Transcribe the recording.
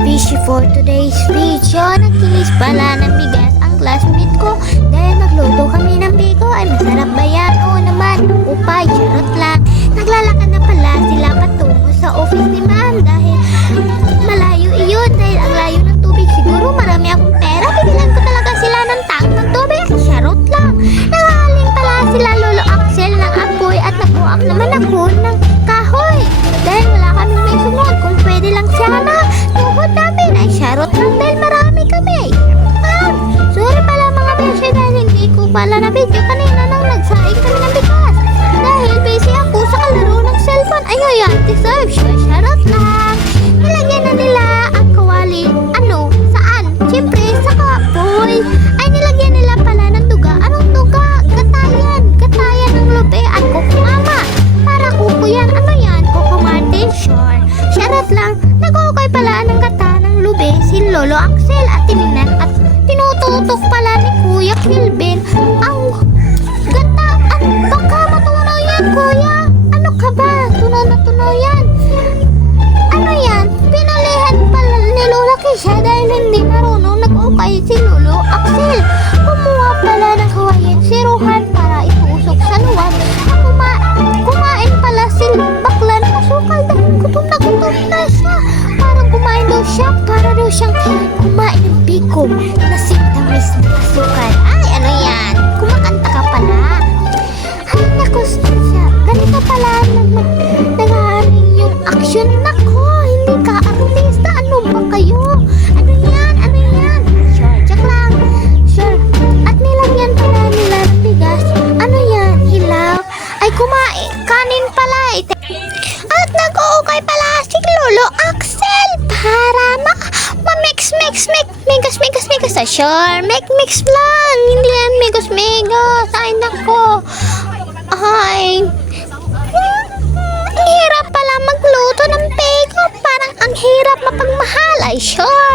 Busy for today's video. Nagkinis pala ng bigas ang classmate ko dahil nagluto kami ng biko. Ay masarap ba yan? Oo naman. Upay, charot lang. Naglalakad na pala sila patungo sa office ni ma'am dahil malayo iyon. Dahil ang layo ng tubig, siguro marami akong pera. Bibilan ko talaga sila ng tank ng tubig. Ay charot lang. Nangaling pala sila Lolo Axel ng apoy at nabuak naman ako ng kahoy. Dahil wala kaming may sunod. Kung pwede lang sana. Tuhod namin ay charot lang dahil marami kami. Ma'am, sorry pala mga beshe dahil hindi ko pala na video kanina nang nagsaing kami ng bigas. Dahil busy ako sa kalaro ng cellphone. Ay, ayan, deserve siya. Charot lang. Nilagyan na nila ang kawali. Ano? Saan? Siyempre, sa kapoy. Ay, nilagyan nila pala ng duga. Anong duga? Gatayan. Gatayan ng lupe at kukumama. Para kuko yan. Ano yan? Kuko Martin? Sure. Charot lang. Nag-ukay pala ng gata ng lube si Lolo Axel at tinignan at tinututok pala ni Kuya Kilvin ang gata at baka matunaw yan, Kuya. Ano ka ba? Tunaw na tunaw yan. Ano yan? Pinalihan pala ni Lola Kisha dahil hindi marunong nag-ukay si Lolo Axel. Kumuha pala ng kawayan si Rohan para itusok sa luwan. Kumain pala si bakla ng asukal dahil gutom na siya. Parang kumain daw siya para daw siyang kumain ng biko na sintamis na asukal. Ay, ano yan? Kumakanta ka pala. Ay, naku siya. Ganito pala nag-aaring yung action. Nako, hindi ka artista. Ano ba kayo? Ano yan? Ano yan? Sure, joke lang. Sure. At nilagyan pala nila ng bigas. Ano yan? Hilaw? Ay, kumain. Kanin pala. At nag-uukay pala si Lolo Axel para ma-mix. Sure, mix lang. Hindi yan migos. Ay, nako. Ay. Ang hirap pala magluto ng biko. Parang ang hirap mapagmahal. Ay, sure.